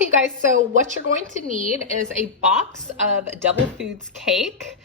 Okay guys, so what you're going to need is a box of Devil Foods cake.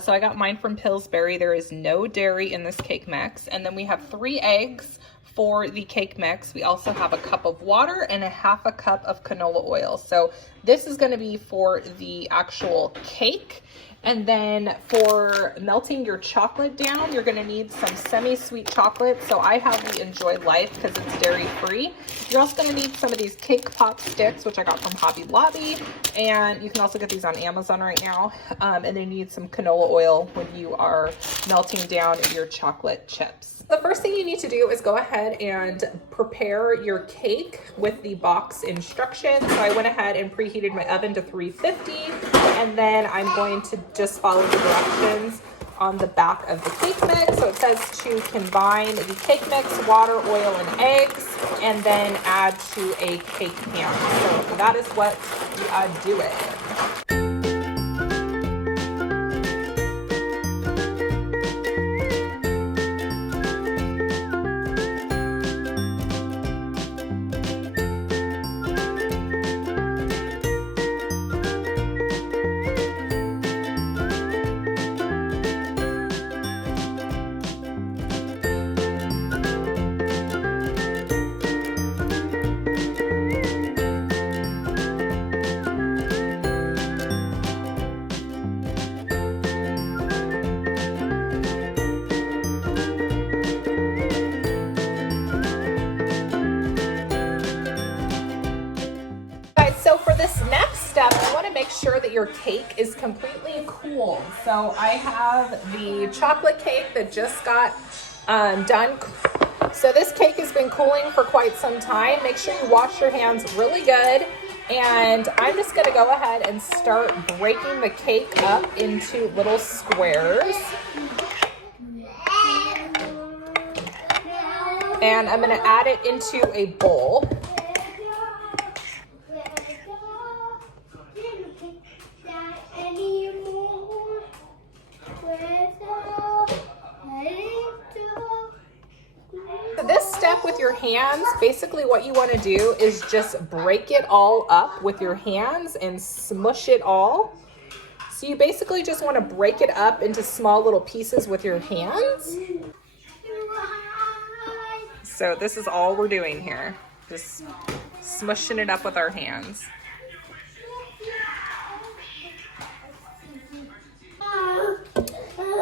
So I got mine from Pillsbury. There is no dairy in this cake mix. And then we have 3 eggs for the cake mix. We also have a cup of water and a half a cup of canola oil. So this is going to be for the actual cake. And then for melting your chocolate down, you're gonna need some semi-sweet chocolate. So I have the Enjoy Life because it's dairy-free. You're also gonna need some of these Cake Pop sticks, which I got from Hobby Lobby. And you can also get these on Amazon right now. And then you need some canola oil when you are melting down your chocolate chips. The first thing you need to do is go ahead and prepare your cake with the box instructions. So I went ahead and preheated my oven to 350, and then I'm going to just follow the directions on the back of the cake mix. So it says to combine the cake mix, water, oil, and eggs, and then add to a cake pan. So that is what you do it. So for this next step, you want to make sure that your cake is completely cool. So I have the chocolate cake that just got done. So this cake has been cooling for quite some time. Make sure you wash your hands really good. And I'm just going to go ahead and start breaking the cake up into little squares. And I'm going to add it into a bowl. This step with your hands, basically what you want to do is just break it all up with your hands and smush it all. So you basically just want to break it up into small little pieces with your hands. So this is all we're doing here, just smushing it up with our hands.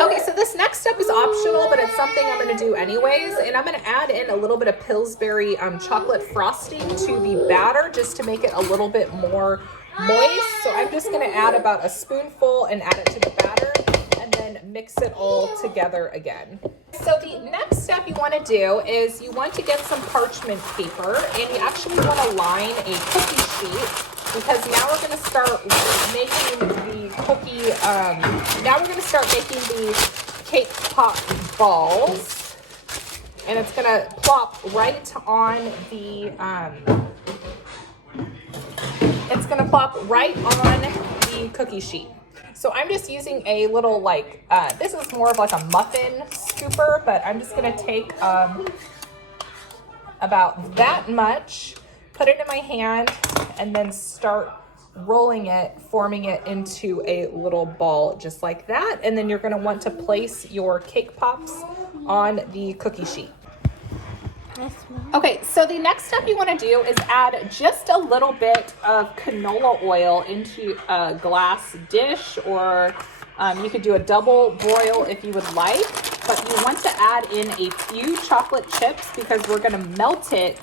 Okay, so this next step is optional, but it's something I'm going to do anyways. And I'm going to add in a little bit of Pillsbury chocolate frosting to the batter just to make it a little bit more moist. So I'm just going to add about a spoonful and add it to the batter and then mix it all together again. So the next step you want to do is you want to get some parchment paper, and you actually want to line a cookie sheet, because now we're going to start making the cookie, now we're going to start making the cake pop balls, and it's going to plop right on the, it's going to plop right on the cookie sheet. So I'm just using a little this is more of like a muffin scooper, but I'm just going to take about that much, put it in my hand, and then start rolling it, forming it into a little ball just like that. And then you're going to want to place your cake pops on the cookie sheet. Okay, so the next step you want to do is add just a little bit of canola oil into a glass dish, or you could do a double broil if you would like, but you want to add in a few chocolate chips because we're going to melt it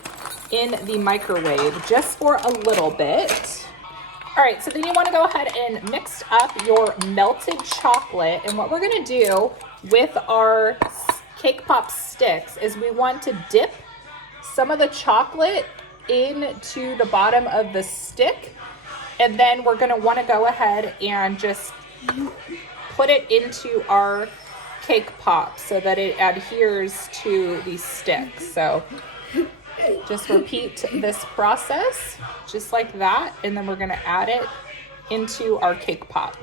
in the microwave just for a little bit. All right, so then you want to go ahead and mix up your melted chocolate, and what we're going to do with our cake pop sticks is we want to dip some of the chocolate into the bottom of the stick, and then we're going to want to go ahead and just put it into our cake pop so that it adheres to the stick. So just repeat this process just like that, and then we're going to add it into our cake pop.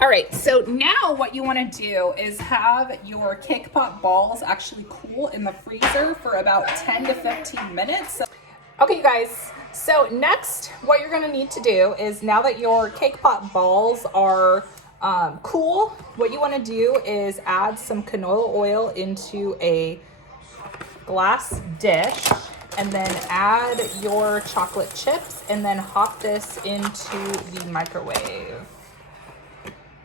All right, so now what you want to do is have your cake pop balls actually cool in the freezer for about 10 to 15 minutes. Okay, you guys, so next what you're gonna need to do is, now that your cake pop balls are cool, what you wanna do is add some canola oil into a glass dish, and then add your chocolate chips, and then hop this into the microwave,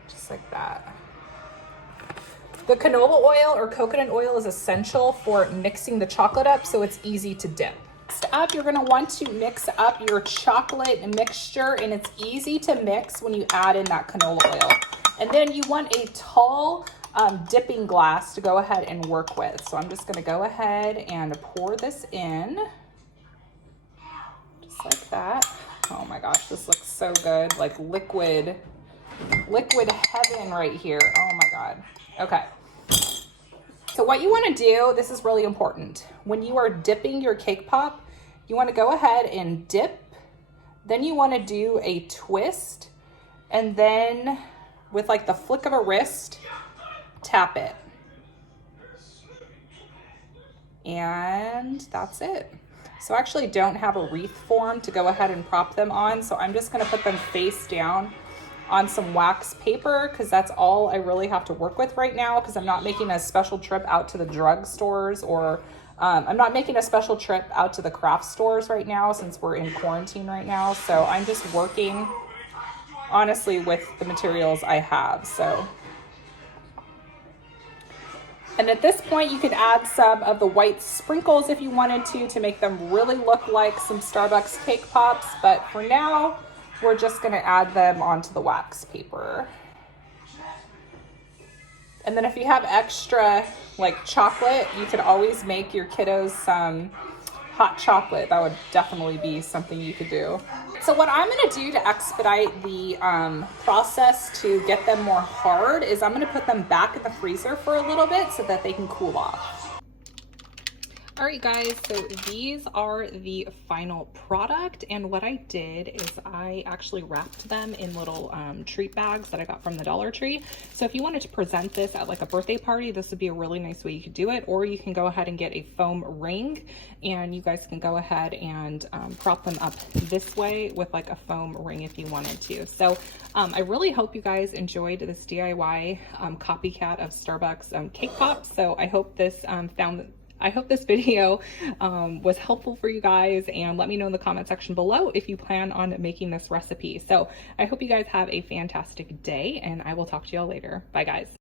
just like that. The canola oil or coconut oil is essential for mixing the chocolate up so it's easy to dip. Next up, you're gonna want to mix up your chocolate mixture, and it's easy to mix when you add in that canola oil. And then you want a tall dipping glass to go ahead and work with. So I'm just gonna go ahead and pour this in, just like that. Oh my gosh, this looks so good, like liquid heaven right here. Oh my God. Okay. So what you want to do, this is really important. When you are dipping your cake pop, you want to go ahead and dip. Then you want to do a twist, and then with like the flick of a wrist, tap it. And that's it. So I actually don't have a wreath form to go ahead and prop them on, so I'm just going to put them face down on some wax paper, because that's all I really have to work with right now, because I'm not making a special trip out to the drugstores, or I'm not making a special trip out to the craft stores right now since we're in quarantine right now. So I'm just working honestly with the materials I have. So, and at this point you could add some of the white sprinkles if you wanted to make them really look like some Starbucks cake pops, but for now we're just gonna add them onto the wax paper. And then if you have extra like chocolate, you could always make your kiddos some hot chocolate. That would definitely be something you could do. So what I'm gonna do to expedite the process to get them more hard is I'm gonna put them back in the freezer for a little bit so that they can cool off. All right, guys, so these are the final product, and what I did is I actually wrapped them in little treat bags that I got from the Dollar Tree. So if you wanted to present this at like a birthday party, this would be a really nice way you could do it, or you can go ahead and get a foam ring, and you guys can go ahead and prop them up this way with like a foam ring if you wanted to. So I really hope you guys enjoyed this DIY copycat of Starbucks cake pops. So I hope this I hope this video was helpful for you guys, and let me know in the comment section below if you plan on making this recipe. So I hope you guys have a fantastic day, and I will talk to y'all later. Bye, guys.